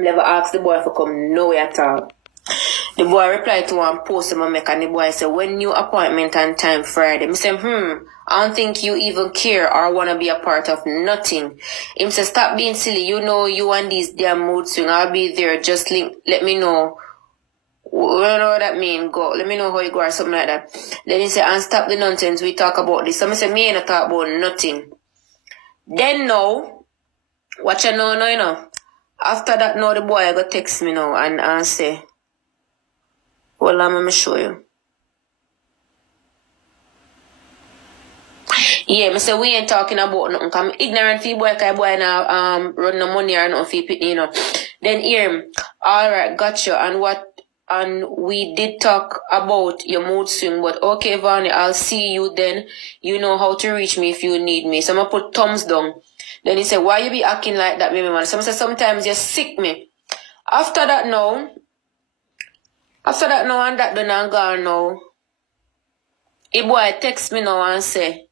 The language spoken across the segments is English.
Never ask the boy for come nowhere at all. The boy replied to one post I make, and the boy said, when new appointment and time Friday? I say, I don't think you even care or want to be a part of nothing. Him say, stop being silly. You know you and these damn mood swing. I'll be there. Just let me know. You know what that mean? Go. Let me know how you go or something like that. Then he said, and stop the nonsense. We talk about this. So I said, me ain't talk about nothing. Then now, watch you know, you know. After that, now the boy go text me now and say, well, let me show you. Yeah, I say we ain't talking about nothing. I'm ignorant for boy, cause boy now run no money or nothing for you know. Then hear him. Alright, gotcha. And we did talk about your mood swing, but okay, Vani, I'll see you then. You know how to reach me if you need me. So I'm gonna put thumbs down. Then he said, why you be acting like that, baby man? So I say, sometimes you sick me. After that now, and that done and gone now, a boy text me now and say,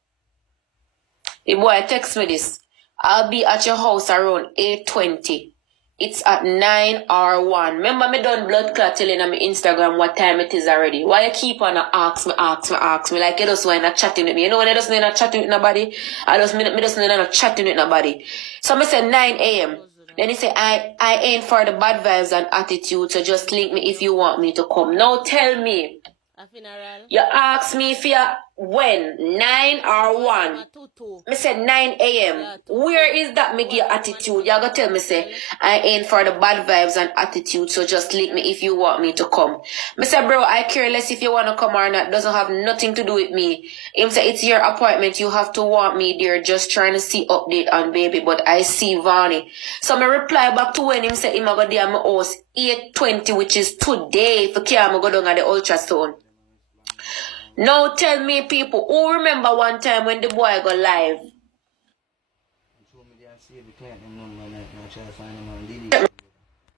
a boy text me this. I'll be at your house around 8:20. It's at 9 or 1. Remember me done blood clot telling on my Instagram what time it is already. Why you keep on ask me? Like you just want to chatting with me. You know when you just not chatting with nobody? Me just not chatting with nobody. So I said 9 a.m. Then he said, I ain't for the bad vibes and attitude, so just link me if you want me to come. Now tell me. A funeral. You ask me if you when 9 or 1. Me said 9 a.m. Where is that me give attitude? You gotta tell me say I ain't for the bad vibes and attitude, so just link me if you want me to come. Me say, bro, I care less if you wanna come or not. Doesn't have nothing to do with me. Him say it's your appointment. You have to want me there. Just trying to see update on baby, but I see Vani. So me reply back to when him say him a go there my house 8:20, which is today. For care me go down at the ultrasound. Now tell me people, who remember one time when the boy go live?